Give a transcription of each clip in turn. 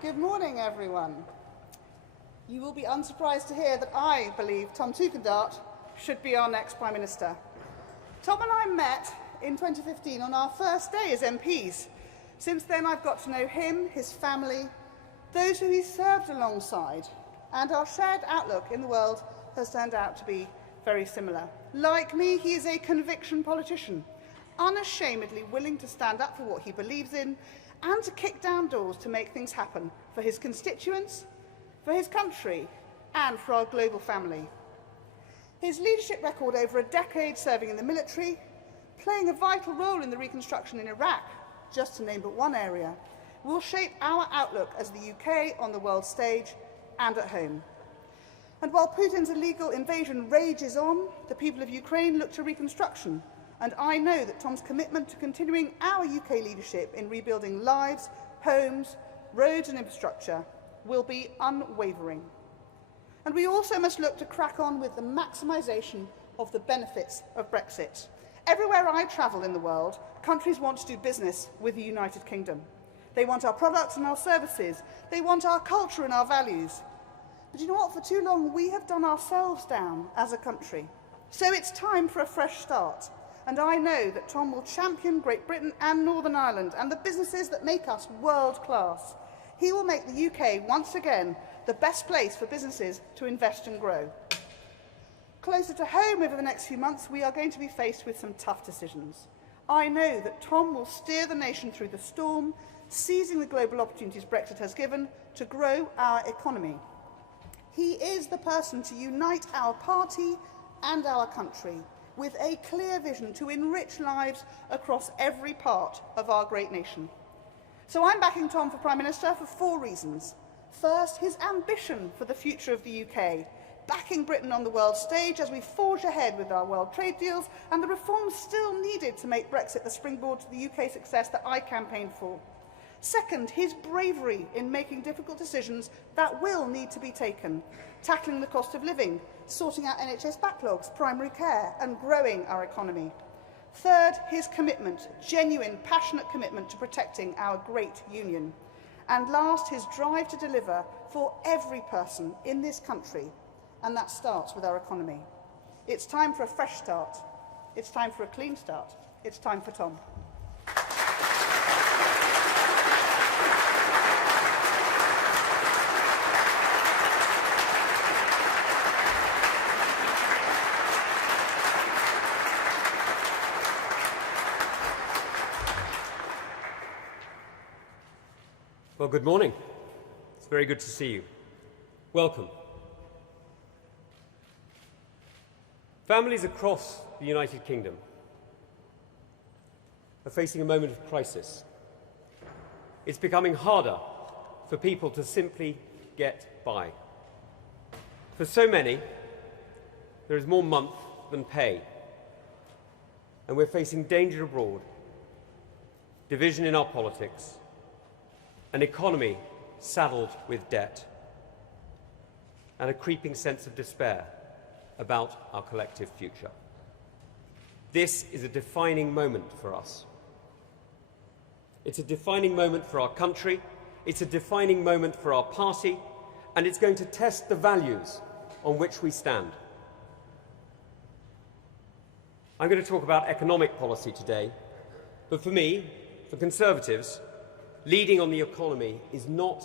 Good morning, everyone. You will be unsurprised to hear that I believe Tom Tugendhat should be our next Prime Minister. Tom and I met in 2015 on our first day as MPs. Since then, I've got to know him, his family, those who he served alongside, and our shared outlook in the world has turned out to be very similar. Like me, he is a conviction politician, unashamedly willing to stand up for what he believes in and to kick down doors to make things happen for his constituents, for his country, and for our global family. His leadership record over a decade serving in the military, playing a vital role in the reconstruction in Iraq, just to name but one area, will shape our outlook as the UK on the world stage and at home. And while Putin's illegal invasion rages on, the people of Ukraine look to reconstruction. And I know that Tom's commitment to continuing our UK leadership in rebuilding lives, homes, roads and infrastructure will be unwavering. And we also must look to crack on with the maximisation of the benefits of Brexit. Everywhere I travel in the world, countries want to do business with the United Kingdom. They want our products and our services. They want our culture and our values. But you know what? For too long, we have done ourselves down as a country. So it's time for a fresh start. And I know that Tom will champion Great Britain and Northern Ireland and the businesses that make us world-class. He will make the UK, once again, the best place for businesses to invest and grow. Closer to home over the next few months, we are going to be faced with some tough decisions. I know that Tom will steer the nation through the storm, seizing the global opportunities Brexit has given to grow our economy. He is the person to unite our party and our country, with a clear vision to enrich lives across every part of our great nation. So I'm backing Tom for Prime Minister for 4 reasons. First, his ambition for the future of the UK, backing Britain on the world stage as we forge ahead with our world trade deals and the reforms still needed to make Brexit the springboard to the UK success that I campaigned for. Second, his bravery in making difficult decisions that will need to be taken, tackling the cost of living, sorting out NHS backlogs, primary care, and growing our economy. Third, his commitment, genuine, passionate commitment to protecting our great union. And last, his drive to deliver for every person in this country, and that starts with our economy. It's time for a fresh start. It's time for a clean start. It's time for Tom. Well, good morning. It's very good to see you. Welcome. Families across the United Kingdom are facing a moment of crisis. It's becoming harder for people to simply get by. For so many, there is more month than pay, and we're facing danger abroad, division in our politics, an economy saddled with debt, and a creeping sense of despair about our collective future. This is a defining moment for us. It's a defining moment for our country, it's a defining moment for our party, and it's going to test the values on which we stand. I'm going to talk about economic policy today, but for me, for Conservatives, leading on the economy is not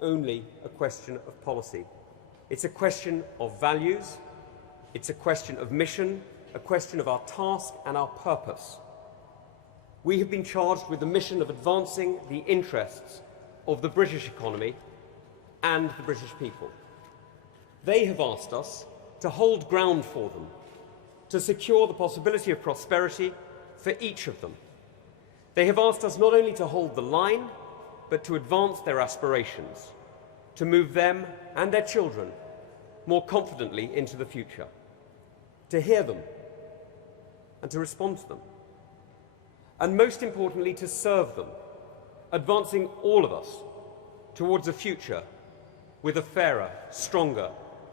only a question of policy. It's a question of values, it's a question of mission, a question of our task and our purpose. We have been charged with the mission of advancing the interests of the British economy and the British people. They have asked us to hold ground for them, to secure the possibility of prosperity for each of them. They have asked us not only to hold the line, but to advance their aspirations, to move them and their children more confidently into the future, to hear them and to respond to them, and most importantly, to serve them, advancing all of us towards a future with a fairer, stronger,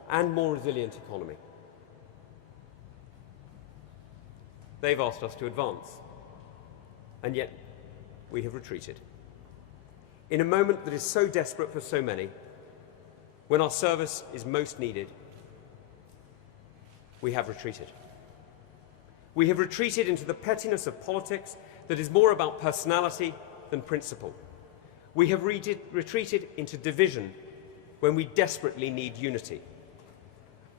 and more resilient economy. They've asked us to advance, and yet we have retreated. in a moment that is so desperate for so many, when our service is most needed, we have retreated. We have retreated into the pettiness of politics that is more about personality than principle. We have retreated into division when we desperately need unity.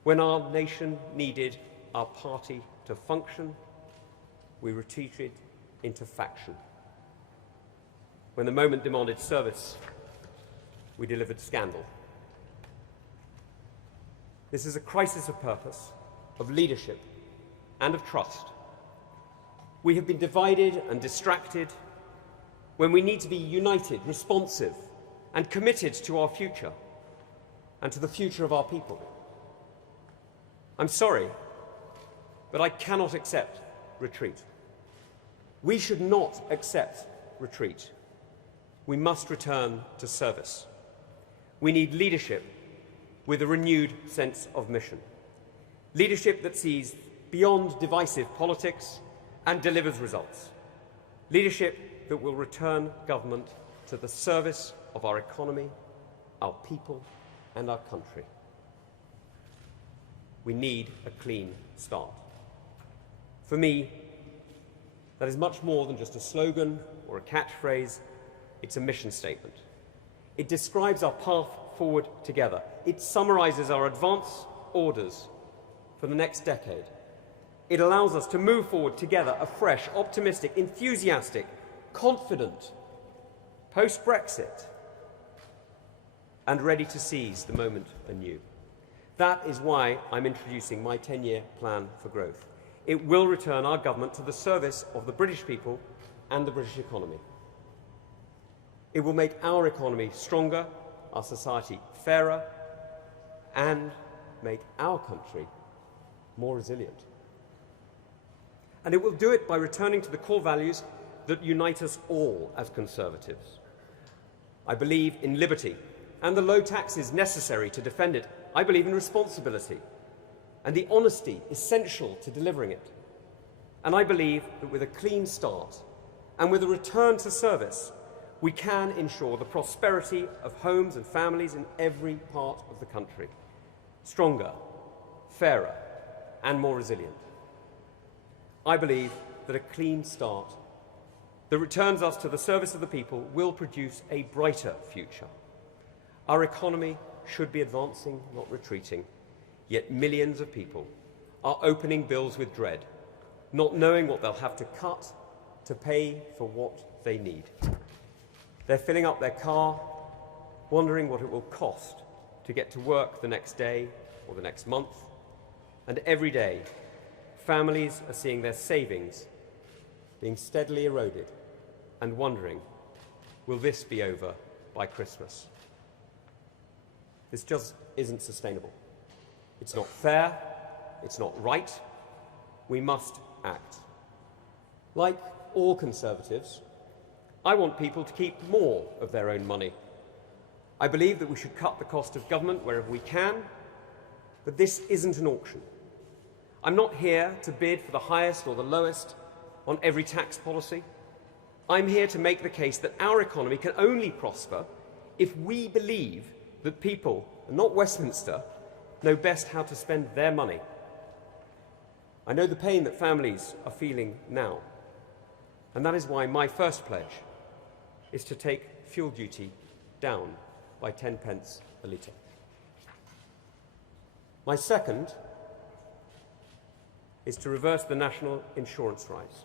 When our nation needed our party to function, we retreated into faction. When the moment demanded service, we delivered scandal. This is a crisis of purpose, of leadership, and of trust. We have been divided and distracted when we need to be united, responsive, and committed to our future and to the future of our people. I'm sorry, but I cannot accept retreat. We should not accept retreat. We must return to service. We need leadership with a renewed sense of mission. Leadership that sees beyond divisive politics and delivers results. Leadership that will return government to the service of our economy, our people, and our country. We need a clean start. For me, that is much more than just a slogan or a catchphrase. It's a mission statement. It describes our path forward together. It summarizes our advance orders for the next decade. It allows us to move forward together, afresh, optimistic, enthusiastic, confident, post-Brexit, and ready to seize the moment anew. That is why I'm introducing my 10-year plan for growth. It will return our government to the service of the British people and the British economy. It will make our economy stronger, our society fairer, and make our country more resilient. And it will do it by returning to the core values that unite us all as Conservatives. I believe in liberty and the low taxes necessary to defend it. I believe in responsibility and the honesty essential to delivering it. And I believe that with a clean start and with a return to service, we can ensure the prosperity of homes and families in every part of the country. Stronger, fairer, and more resilient. I believe that a clean start that returns us to the service of the people will produce a brighter future. Our economy should be advancing, not retreating, yet millions of people are opening bills with dread, not knowing what they'll have to cut to pay for what they need. They're filling up their car, wondering what it will cost to get to work the next day or the next month, and every day, families are seeing their savings being steadily eroded and wondering, will this be over by Christmas? This just isn't sustainable. It's not fair. It's not right. We must act. Like all Conservatives, I want people to keep more of their own money. I believe that we should cut the cost of government wherever we can, but this isn't an auction. I'm not here to bid for the highest or the lowest on every tax policy. I'm here to make the case that our economy can only prosper if we believe that people, and not Westminster, know best how to spend their money. I know the pain that families are feeling now, and that is why my first pledge is to take fuel duty down by 10 pence a litre. My second is to reverse the national insurance rise.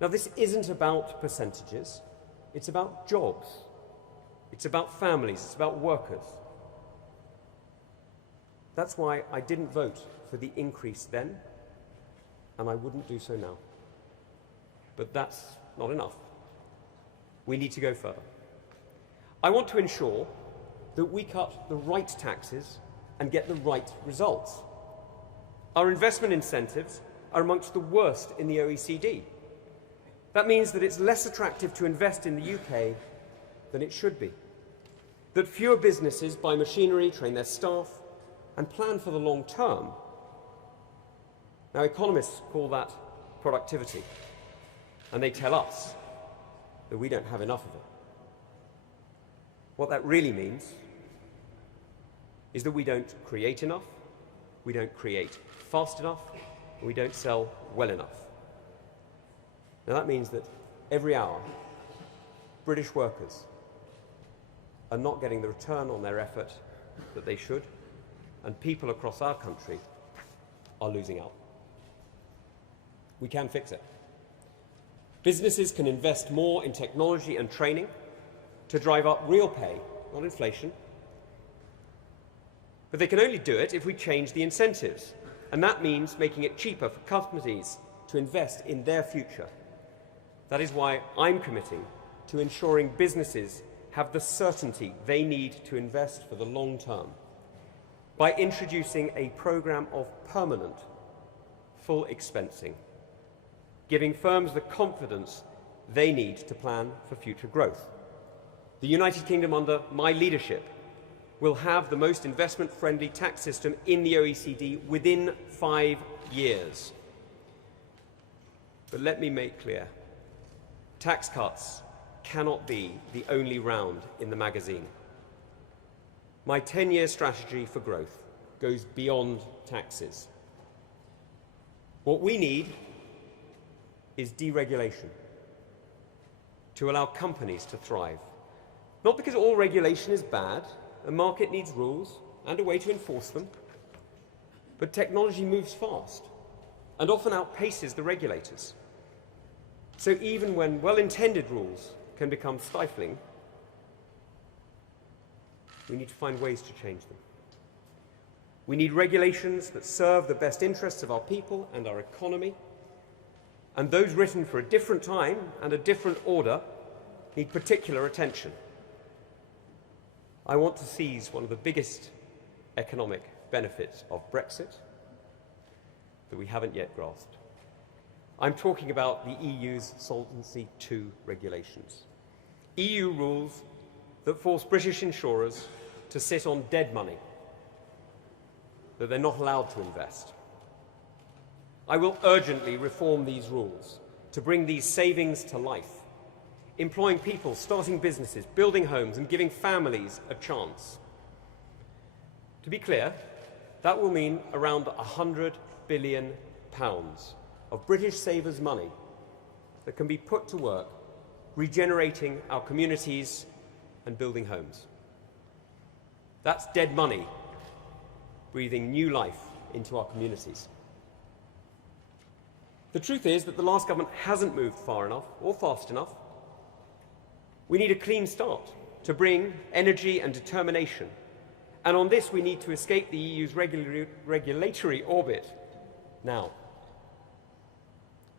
Now, this isn't about percentages. It's about jobs. It's about families. It's about workers. That's why I didn't vote for the increase then, and I wouldn't do so now. But that's not enough. We need to go further. I want to ensure that we cut the right taxes and get the right results. Our investment incentives are amongst the worst in the OECD. That means that it's less attractive to invest in the UK than it should be. That fewer businesses buy machinery, train their staff, and plan for the long term. Now, economists call that productivity, and they tell us that we don't have enough of it. What that really means is that we don't create enough, we don't create fast enough, and we don't sell well enough. Now that means that every hour, British workers are not getting the return on their effort that they should, and people across our country are losing out. We can fix it. Businesses can invest more in technology and training to drive up real pay, not inflation. But they can only do it if we change the incentives, and that means making it cheaper for companies to invest in their future. That is why I'm committing to ensuring businesses have the certainty they need to invest for the long term by introducing a programme of permanent full expensing, giving firms the confidence they need to plan for future growth. The United Kingdom, under my leadership, will have the most investment-friendly tax system in the OECD within 5 years. But let me make clear, tax cuts cannot be the only round in the magazine. My 10-year strategy for growth goes beyond taxes. What we need is deregulation to allow companies to thrive. Not because all regulation is bad, the market needs rules and a way to enforce them, but technology moves fast and often outpaces the regulators. So even when well-intended rules can become stifling, we need to find ways to change them. We need regulations that serve the best interests of our people and our economy, and those written for a different time and a different order need particular attention. I want to seize one of the biggest economic benefits of Brexit that we haven't yet grasped. I'm talking about the EU's Solvency II regulations. EU rules that force British insurers to sit on dead money that they're not allowed to invest. I will urgently reform these rules to bring these savings to life, employing people, starting businesses, building homes, and giving families a chance. To be clear, that will mean around £100 billion of British savers' money that can be put to work regenerating our communities and building homes. That's dead money breathing new life into our communities. The truth is that the last government hasn't moved far enough or fast enough. We need a clean start to bring energy and determination. And on this, we need to escape the EU's regulatory orbit now.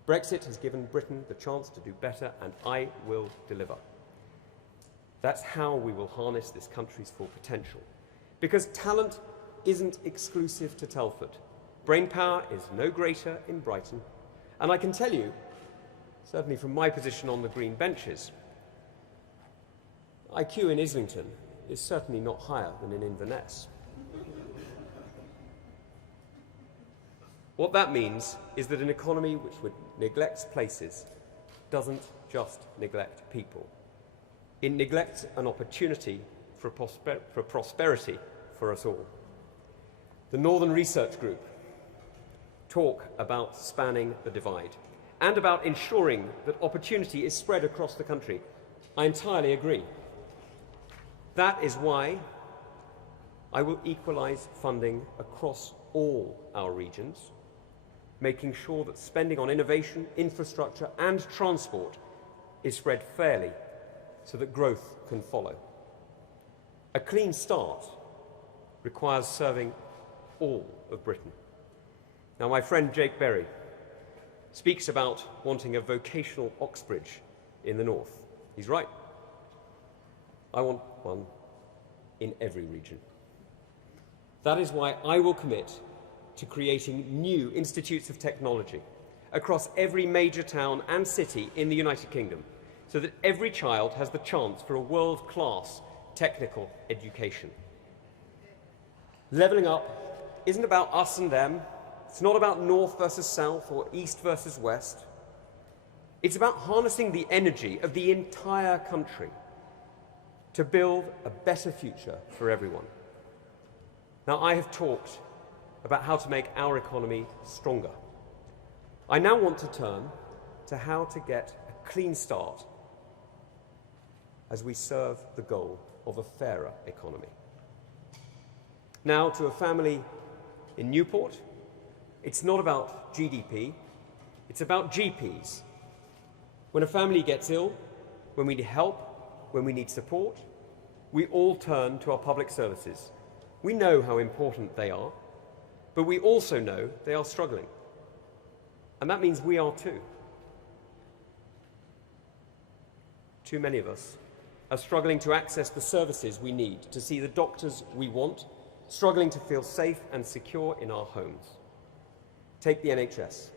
Brexit has given Britain the chance to do better, and I will deliver. That's how we will harness this country's full potential. Because talent isn't exclusive to Telford. Brainpower is no greater in Brighton. And I can tell you, certainly from my position on the green benches, IQ in Islington is certainly not higher than in Inverness. What that means is that an economy which neglects places doesn't just neglect people. It neglects an opportunity for prosperity for us all. The Northern Research Group talk about spanning the divide and about ensuring that opportunity is spread across the country. I entirely agree. That is why I will equalise funding across all our regions, making sure that spending on innovation, infrastructure and transport is spread fairly so that growth can follow. A clean start requires serving all of Britain. Now, my friend Jake Berry speaks about wanting a vocational Oxbridge in the north. He's right. I want one in every region. That is why I will commit to creating new institutes of technology across every major town and city in the United Kingdom, so that every child has the chance for a world-class technical education. Levelling up isn't about us and them. It's not about north versus south or east versus west. It's about harnessing the energy of the entire country to build a better future for everyone. Now, I have talked about how to make our economy stronger. I now want to turn to how to get a clean start as we serve the goal of a fairer economy. Now, to a family in Newport, it's not about GDP, it's about GPs. When a family gets ill, when we need help, when we need support, we all turn to our public services. We know how important they are, but we also know they are struggling. And that means we are too. Too many of us are struggling to access the services we need, to see the doctors we want, struggling to feel safe and secure in our homes. Take the NHS.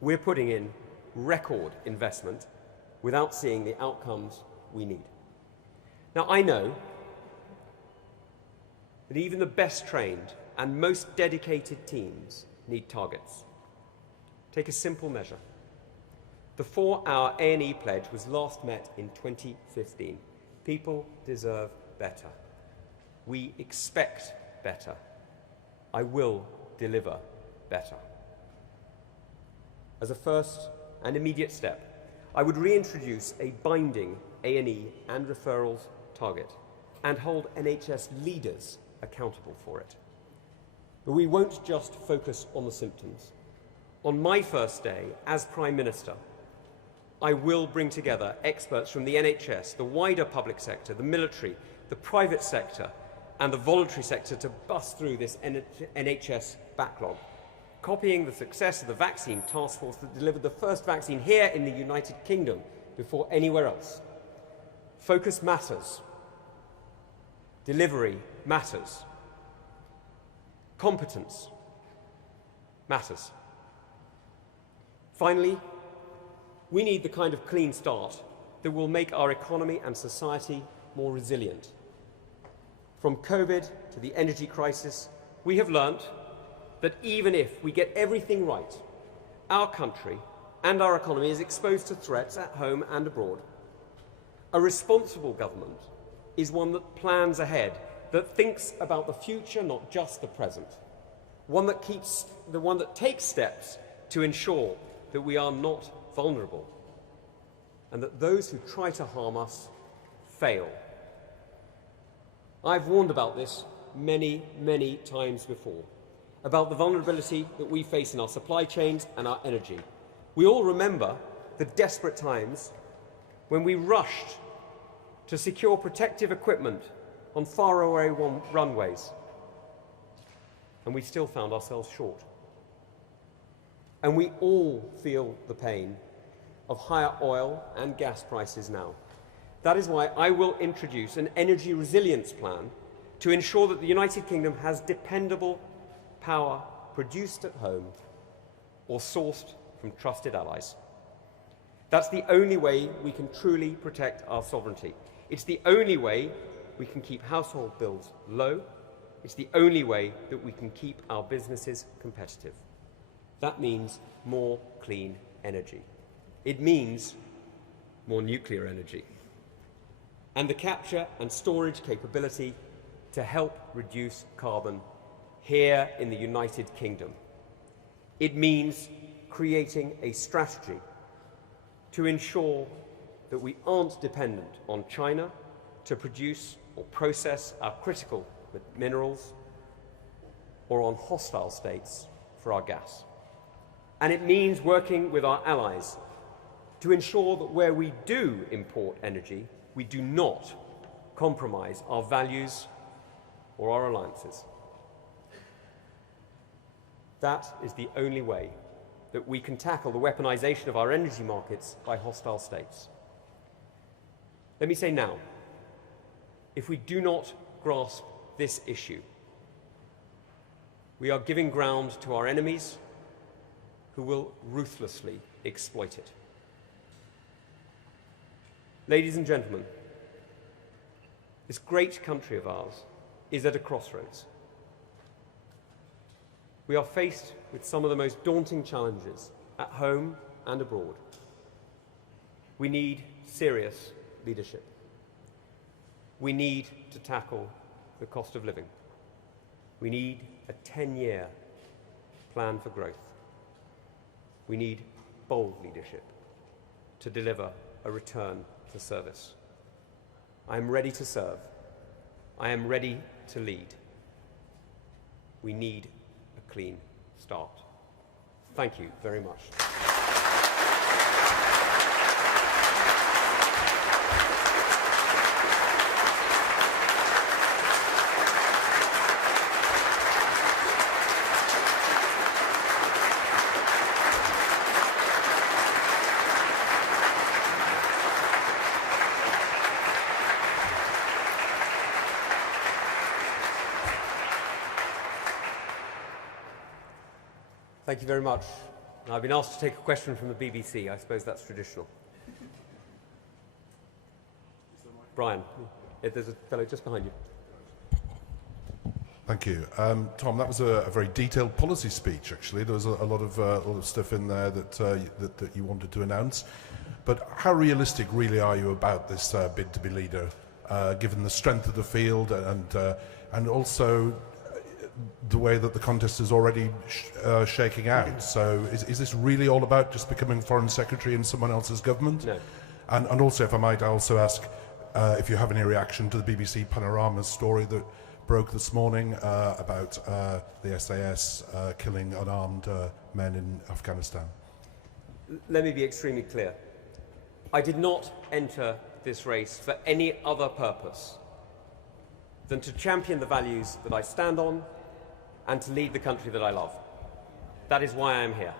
We're putting in record investment without seeing the outcomes we need. Now, I know that even the best trained and most dedicated teams need targets. Take a simple measure. The 4-hour A&E pledge was last met in 2015. People deserve better. We expect better. I will deliver better. As a first and immediate step, I would reintroduce a binding A&E and referrals target and hold NHS leaders accountable for it. But we won't just focus on the symptoms. On my first day as Prime Minister, I will bring together experts from the NHS, the wider public sector, the military, the private sector, and the voluntary sector to bust through this NHS backlog, copying the success of the vaccine task force that delivered the first vaccine here in the United Kingdom before anywhere else. Focus matters. Delivery matters. Competence matters. Finally, we need the kind of clean start that will make our economy and society more resilient. From COVID to the energy crisis, we have learnt that even if we get everything right, our country and our economy is exposed to threats at home and abroad. A responsible government is one that plans ahead, that thinks about the future, not just the present. One that takes steps to ensure that we are not vulnerable and that those who try to harm us fail. I've warned about this many, many times before, about the vulnerability that we face in our supply chains and our energy. We all remember the desperate times when we rushed to secure protective equipment on faraway runways, and we still found ourselves short. And we all feel the pain of higher oil and gas prices now. That is why I will introduce an energy resilience plan to ensure that the United Kingdom has dependable power produced at home or sourced from trusted allies. That's the only way we can truly protect our sovereignty. It's the only way we can keep household bills low. It's the only way that we can keep our businesses competitive. That means more clean energy. It means more nuclear energy and the capture and storage capability to help reduce carbon here in the United Kingdom. It means creating a strategy to ensure that we aren't dependent on China to produce or process our critical minerals or on hostile states for our gas. And it means working with our allies to ensure that where we do import energy, we do not compromise our values or our alliances. That is the only way that we can tackle the weaponization of our energy markets by hostile states. Let me say now, if we do not grasp this issue, we are giving ground to our enemies who will ruthlessly exploit it. Ladies and gentlemen, this great country of ours is at a crossroads. We are faced with some of the most daunting challenges at home and abroad. We need serious leadership. We need to tackle the cost of living. We need a 10-year plan for growth. We need bold leadership to deliver a return to service. I am ready to serve. I am ready to lead. We need a clean start. Thank you very much. Thank you very much. I've been asked to take a question from the BBC. I suppose that's traditional. Brian, there's a fellow just behind you. Thank you. Tom, that was a very detailed policy speech, actually. There was a lot of stuff in there that you wanted to announce. But how realistic really are you about this bid to be leader, given the strength of the field and also the way that the contest is already shaking out? So is this really all about just becoming Foreign Secretary in someone else's government? No. And also, if I might also ask if you have any reaction to the BBC Panorama story that broke this morning about the SAS killing unarmed men in Afghanistan. Let me be extremely clear. I did not enter this race for any other purpose than to champion the values that I stand on and to lead the country that I love. That is why I am here.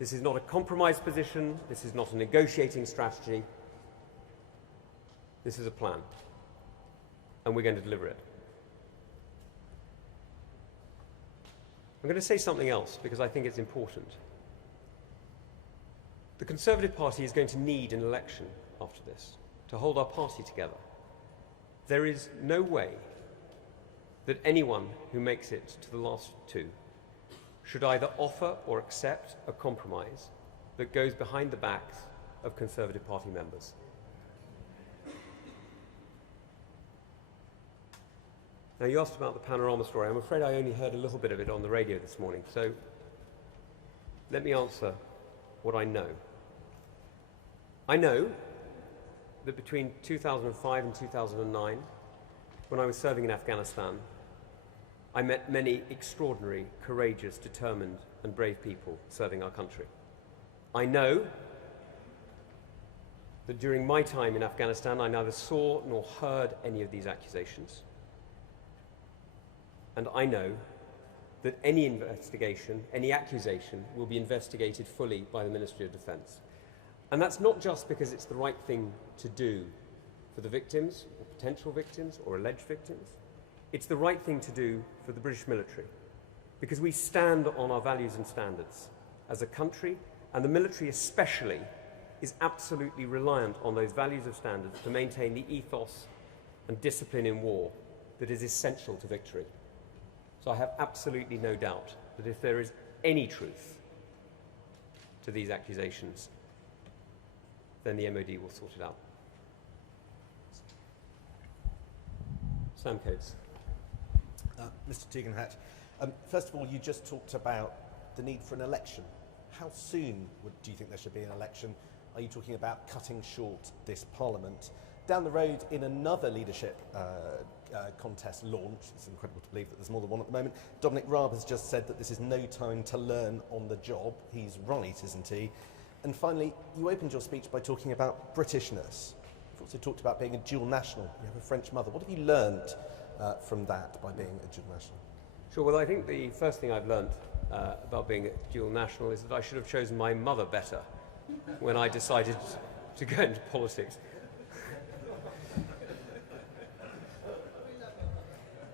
This is not a compromise position. This is not a negotiating strategy. This is a plan, and we're going to deliver it. I'm going to say something else because I think it's important. The Conservative Party is going to need an election after this to hold our party together. There is no way that anyone who makes it to the last two should either offer or accept a compromise that goes behind the backs of Conservative Party members. Now, you asked about the Panorama story. I'm afraid I only heard a little bit of it on the radio this morning, so let me answer what I know. I know that between 2005 and 2009, when I was serving in Afghanistan, I met many extraordinary, courageous, determined and brave people serving our country. I know that during my time in Afghanistan, I neither saw nor heard any of these accusations. And I know that any investigation, any accusation, will be investigated fully by the Ministry of Defence. And that's not just because it's the right thing to do for the victims, or potential victims, or alleged victims. It's the right thing to do for the British military, because we stand on our values and standards as a country, and the military especially is absolutely reliant on those values and standards to maintain the ethos and discipline in war that is essential to victory. So I have absolutely no doubt that if there is any truth to these accusations, then the MOD will sort it out. Sam Coates. Mr. Tugendhat, first of all, you just talked about the need for an election. How soon do you think there should be an election? Are you talking about cutting short this Parliament? Down the road, in another leadership contest launch, it's incredible to believe that there's more than one at the moment, Dominic Raab has just said that this is no time to learn on the job. He's right, isn't he? And finally, you opened your speech by talking about Britishness. You've also talked about being a dual national. You have a French mother. What have you learned from that by being a dual national? Sure, well, I think the first thing I've learned about being a dual national is that I should have chosen my mother better when I decided to go into politics.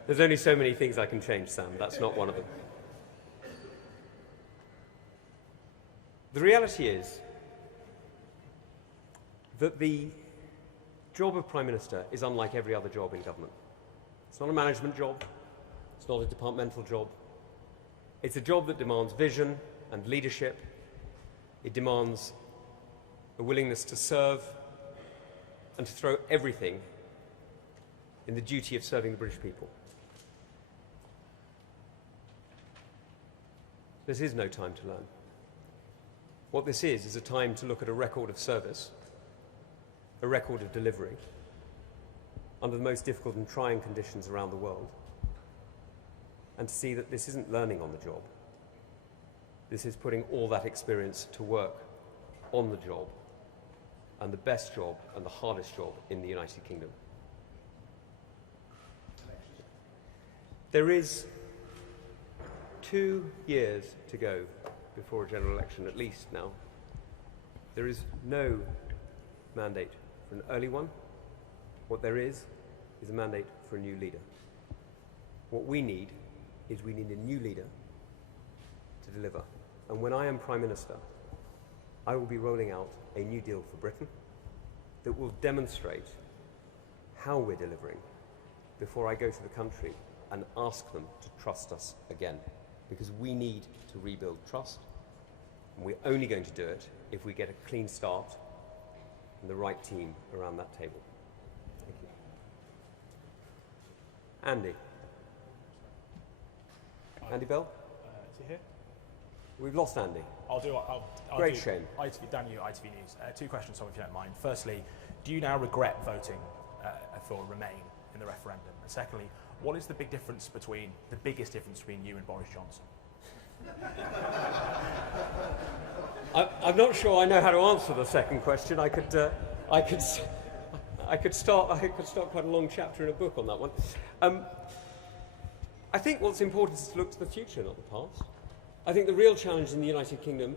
There's only so many things I can change, Sam. That's not one of them. The reality is that the job of Prime Minister is unlike every other job in government. It's not a management job. It's not a departmental job. It's a job that demands vision and leadership. It demands a willingness to serve and to throw everything in the duty of serving the British people. This is no time to learn. What this is a time to look at a record of service, a record of delivery, under the most difficult and trying conditions around the world, and to see that this isn't learning on the job. This is putting all that experience to work on the job, and the best job and the hardest job in the United Kingdom. There is 2 years to go before a general election, at least now. There is no mandate for an early one. What there is a mandate for a new leader. What we need is we need a new leader to deliver. And when I am Prime Minister, I will be rolling out a new deal for Britain that will demonstrate how we're delivering before I go to the country and ask them to trust us again. Because we need to rebuild trust, and we're only going to do it if we get a clean start and the right team around that table. Thank you. Andy. Andy Bell? Is he here? We've lost Andy. I'll Great do shame. Daniel, ITV News. 2 questions, Tom, if you don't mind. Firstly, do you now regret voting for Remain in the referendum? And secondly, what is the biggest difference between you and Boris Johnson? I'm not sure I know how to answer the second question. I could start quite a long chapter in a book on that one. I think what's important is to look to the future, not the past. I think the real challenge in the United Kingdom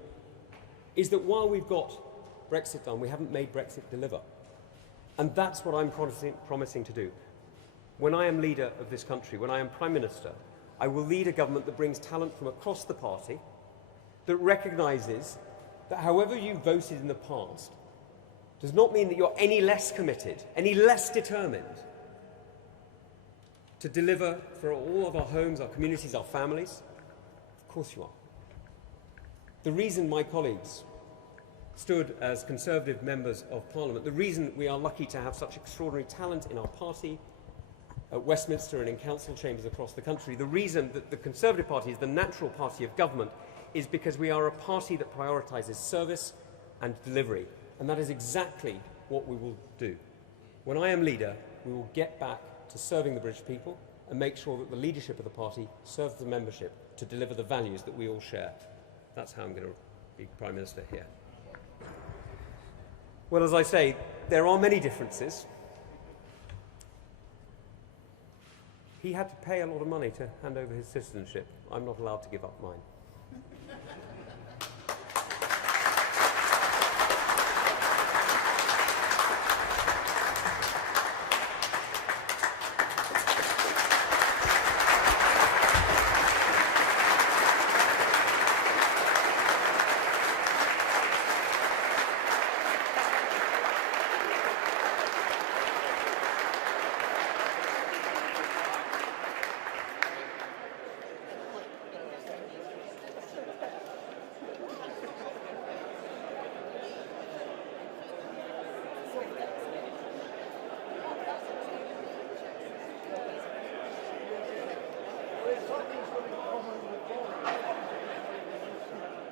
is that while we've got Brexit done, we haven't made Brexit deliver. And that's what I'm promising to do. When I am leader of this country, when I am Prime Minister, I will lead a government that brings talent from across the party, that recognises that however you voted in the past does not mean that you're any less committed, any less determined to deliver for all of our homes, our communities, our families. Of course you are. The reason my colleagues stood as Conservative members of Parliament, the reason we are lucky to have such extraordinary talent in our party, at Westminster and in council chambers across the country, the reason that the Conservative Party is the natural party of government is because we are a party that prioritises service and delivery. And that is exactly what we will do. When I am leader, we will get back to serving the British people and make sure that the leadership of the party serves the membership to deliver the values that we all share. That's how I'm going to be Prime Minister here. Well, as I say, there are many differences. He had to pay a lot of money to hand over his citizenship. I'm not allowed to give up mine.